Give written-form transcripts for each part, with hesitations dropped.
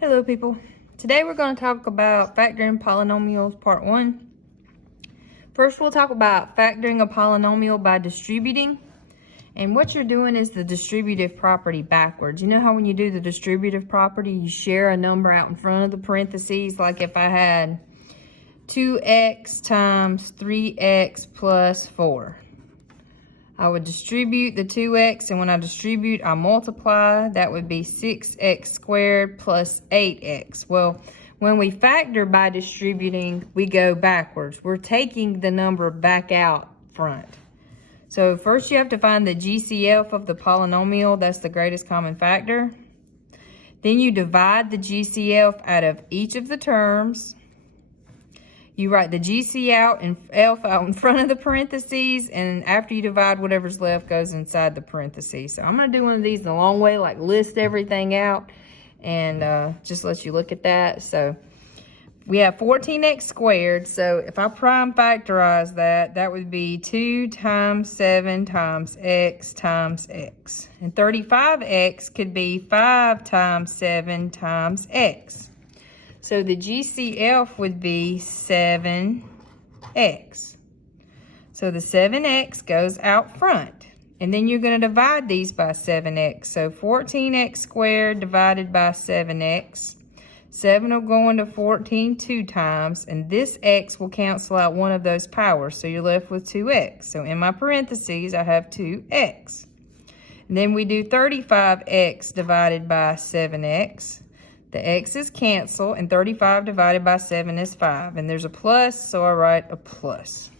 Hello people. Today we're going to talk about factoring polynomials part 1. First we'll talk about factoring a polynomial by distributing. And what you're doing is the distributive property backwards. You know how when you do the distributive property you share a number out in front of the parentheses, like if I had 2x times 3x plus 4. I would distribute the 2x, and when I distribute, I multiply. That would be 6x squared plus 8x. Well, when we factor by distributing, we go backwards. We're taking the number back out front. So first you have to find the GCF of the polynomial. That's the greatest common factor. Then you divide the GCF out of each of the terms. You write the GC out and F out in front of the parentheses, and after you divide, whatever's left goes inside the parentheses. So I'm going to do one of these the long way, like list everything out and just let you look at that. So we have 14x squared. So if I prime factorize that, that would be 2 times 7 times x times x. And 35x could be 5 times 7 times x. So the GCF would be 7x. So the 7x goes out front. And then you're going to divide these by 7x. So 14x squared divided by 7x. 7 will go into 14 2 times. And this x will cancel out one of those powers. So you're left with 2x. So in my parentheses, I have 2x. And then we do 35x divided by 7x. The x's cancel, and 35 divided by 7 is 5. And there's a plus, so I write a plus.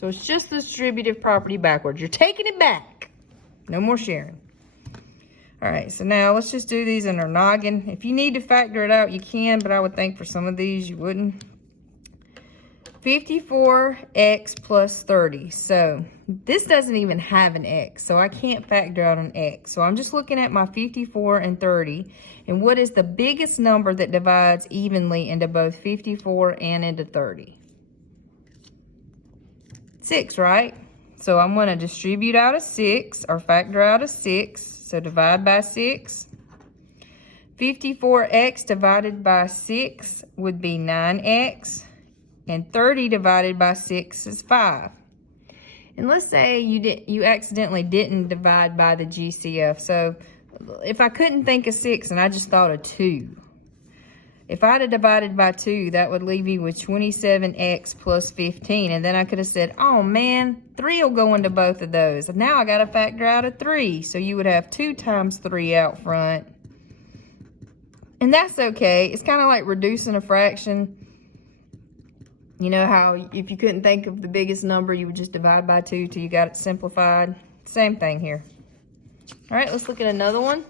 So it's just the distributive property backwards. You're taking it back. No more sharing. All right, so now let's just do these in our noggin. If you need to factor it out, you can, but I would think for some of these you wouldn't. 54x plus 30. So this doesn't even have an x, so I can't factor out an x. So I'm just looking at my 54 and 30. And what is the biggest number that divides evenly into both 54 and into 30? 6, right? So I'm going to distribute out a 6 or factor out a 6. So divide by 6. 54x divided by 6 would be 9x. And 30 divided by 6 is 5. And let's say you accidentally didn't divide by the GCF. So if I couldn't think of 6 and I just thought of 2. If I'd have divided by 2, that would leave you with 27x plus 15. And then I could have said, oh man, 3 will go into both of those. And now I got to factor out a 3. So you would have 2 times 3 out front. And that's okay. It's kind of like reducing a fraction. You know how if you couldn't think of the biggest number, you would just divide by 2 till you got it simplified? Same thing here. All right, let's look at another one.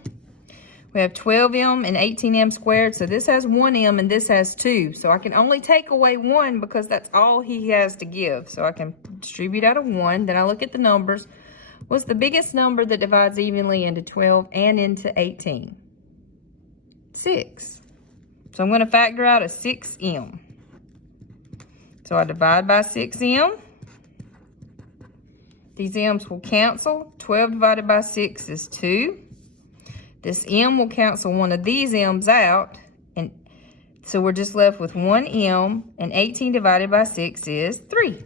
We have 12m and 18m squared. So this has 1m and this has 2. So I can only take away 1 because that's all he has to give. So I can distribute out of 1. Then I look at the numbers. What's the biggest number that divides evenly into 12 and into 18? 6. So I'm going to factor out a 6m. So I divide by 6m. These m's will cancel. 12 divided by 6 is 2. This m will cancel one of these m's out. And so we're just left with 1 m. And 18 divided by 6 is 3.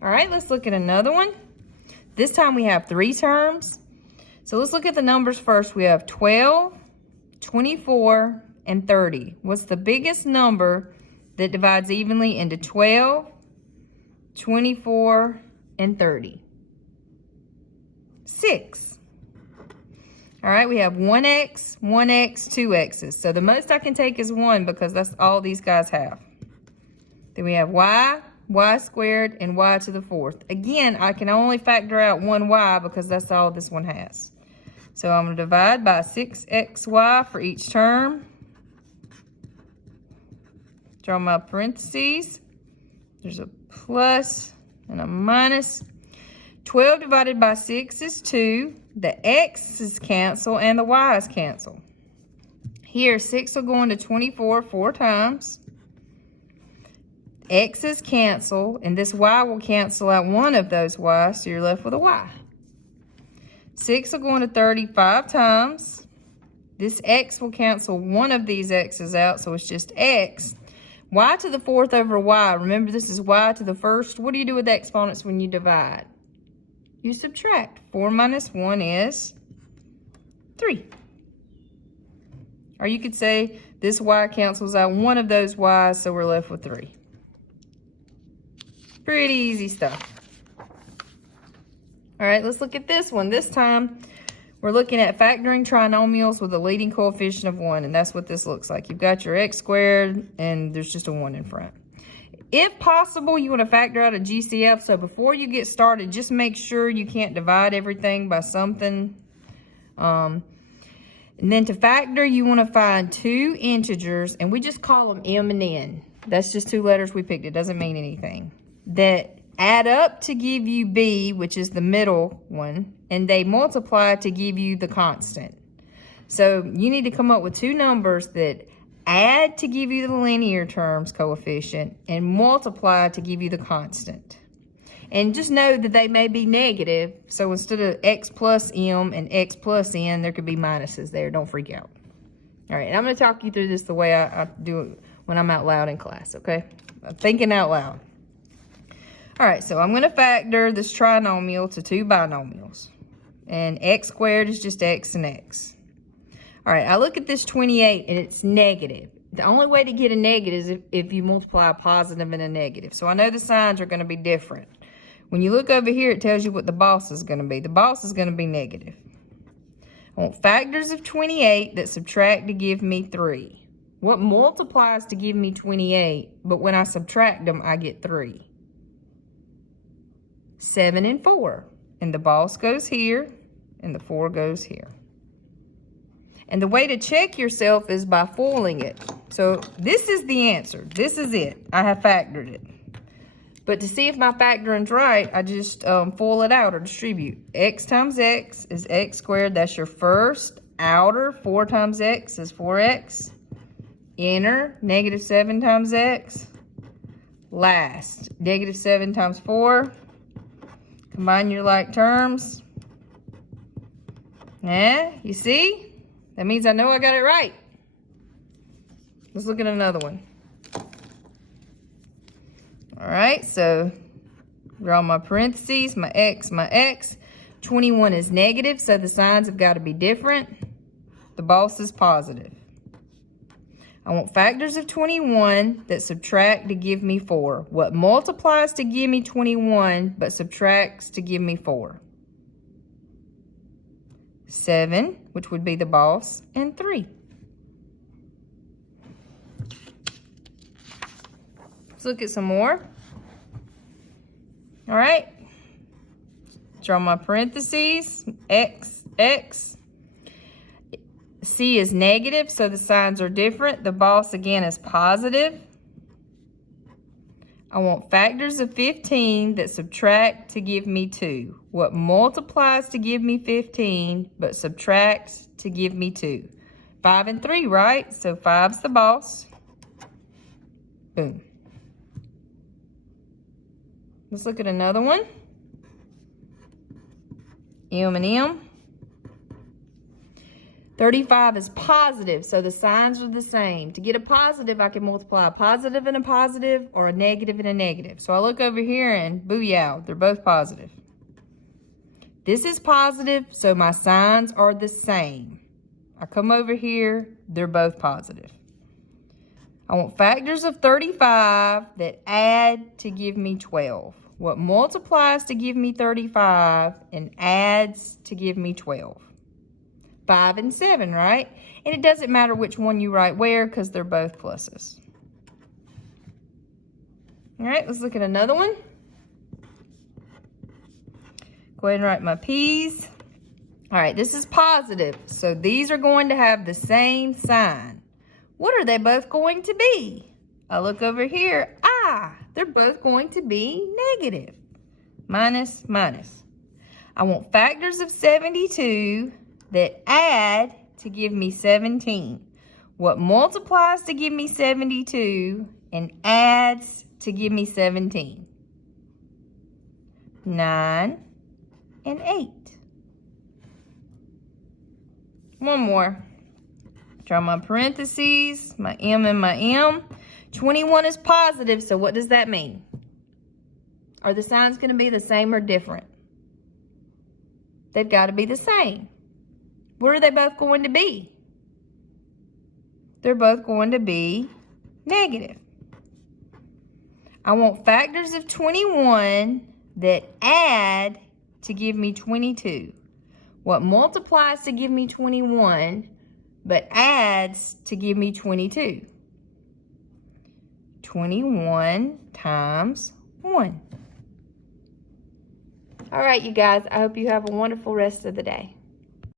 All right, let's look at another one. This time we have 3 terms. So let's look at the numbers first. We have 12, 24, and 30. What's the biggest number that divides evenly into 12, 24, and 30? 6. All right, we have 1x, 1x, 2x's. So the most I can take is 1 because that's all these guys have. Then we have y, y squared, and y to the 4th. Again, I can only factor out 1y because that's all this one has. So I'm going to divide by 6xy for each term. Draw my parentheses. There's a plus and a minus. 12 divided by 6 is 2. The x's cancel and the y's cancel. Here, 6 will go into 24 4 times. X's cancel, and this y will cancel out one of those y's, so you're left with a y. 6 will go into 35 times. This x will cancel one of these x's out, so it's just x. Y to the fourth over y. Remember, this is y to the first. What do you do with exponents when you divide? You subtract. 4 minus 1 is 3. Or you could say this y cancels out one of those y's, so we're left with 3. Pretty easy stuff. All right, let's look at this one. This time, we're looking at factoring trinomials with a leading coefficient of 1, and that's what this looks like. You've got your x squared, and there's just a 1 in front. If possible, you want to factor out a GCF, so before you get started, just make sure you can't divide everything by something. And then to factor, you want to find 2 integers, and we just call them m and n. That's just 2 letters we picked. It doesn't mean anything. That add up to give you b, which is the middle one, and they multiply to give you the constant. So you need to come up with 2 numbers that add to give you the linear terms coefficient and multiply to give you the constant. And just know that they may be negative, so instead of x plus m and x plus n, there could be minuses there. Don't freak out. All right, and I'm going to talk you through this the way I do it when I'm out loud in class, okay? I'm thinking out loud. All right, so I'm going to factor this trinomial to 2 binomials. And x squared is just x and x. All right, I look at this 28 and it's negative. The only way to get a negative is if you multiply a positive and a negative. So I know the signs are going to be different. When you look over here, it tells you what the boss is going to be. The boss is going to be negative. I want factors of 28 that subtract to give me 3. What multiplies to give me 28, but when I subtract them, I get 3. 7 and 4. And the boss goes here, and the 4 goes here. And the way to check yourself is by foiling it. So this is the answer. This is it. I have factored it. But to see if my factoring's right, I just foil it out or distribute. X times x is x squared. That's your first outer. 4 times x is 4x. Inner, negative 7 times x. Last, negative 7 times 4. Combine your like terms. You see? That means I know I got it right. Let's look at another one. All right, so draw my parentheses, my x, my x. 21 is negative, so the signs have got to be different. The boss is positive. I want factors of 21 that subtract to give me 4. What multiplies to give me 21 but subtracts to give me 4? 7, which would be the boss, and 3. Let's look at some more. All right. Draw my parentheses, x, x. C is negative, so the signs are different. The boss, again, is positive. I want factors of 15 that subtract to give me 2. What multiplies to give me 15, but subtracts to give me 2? 5 and 3, right? So 5's the boss. Boom. Let's look at another one. M and M. 35 is positive, so the signs are the same. To get a positive, I can multiply a positive and a positive or a negative and a negative. So I look over here and booyah, they're both positive. This is positive, so my signs are the same. I come over here, they're both positive. I want factors of 35 that add to give me 12. What multiplies to give me 35 and adds to give me 12? 5 and 7, right? And it doesn't matter which one you write where because they're both pluses. All right, let's look at another one. Go ahead and write my P's. All right, this is positive, so these are going to have the same sign. What are they both going to be? I look over here. They're both going to be negative. Minus, minus. I want factors of 72 that add to give me 17. What multiplies to give me 72 and adds to give me 17? 9 and 8. One more. Draw my parentheses, my M and my M. 21 is positive, so what does that mean? Are the signs going to be the same or different? They've got to be the same. What are they both going to be? They're both going to be negative. I want factors of 21 that add to give me 22. What multiplies to give me 21, but adds to give me 22? 21 times 1. All right, you guys, I hope you have a wonderful rest of the day.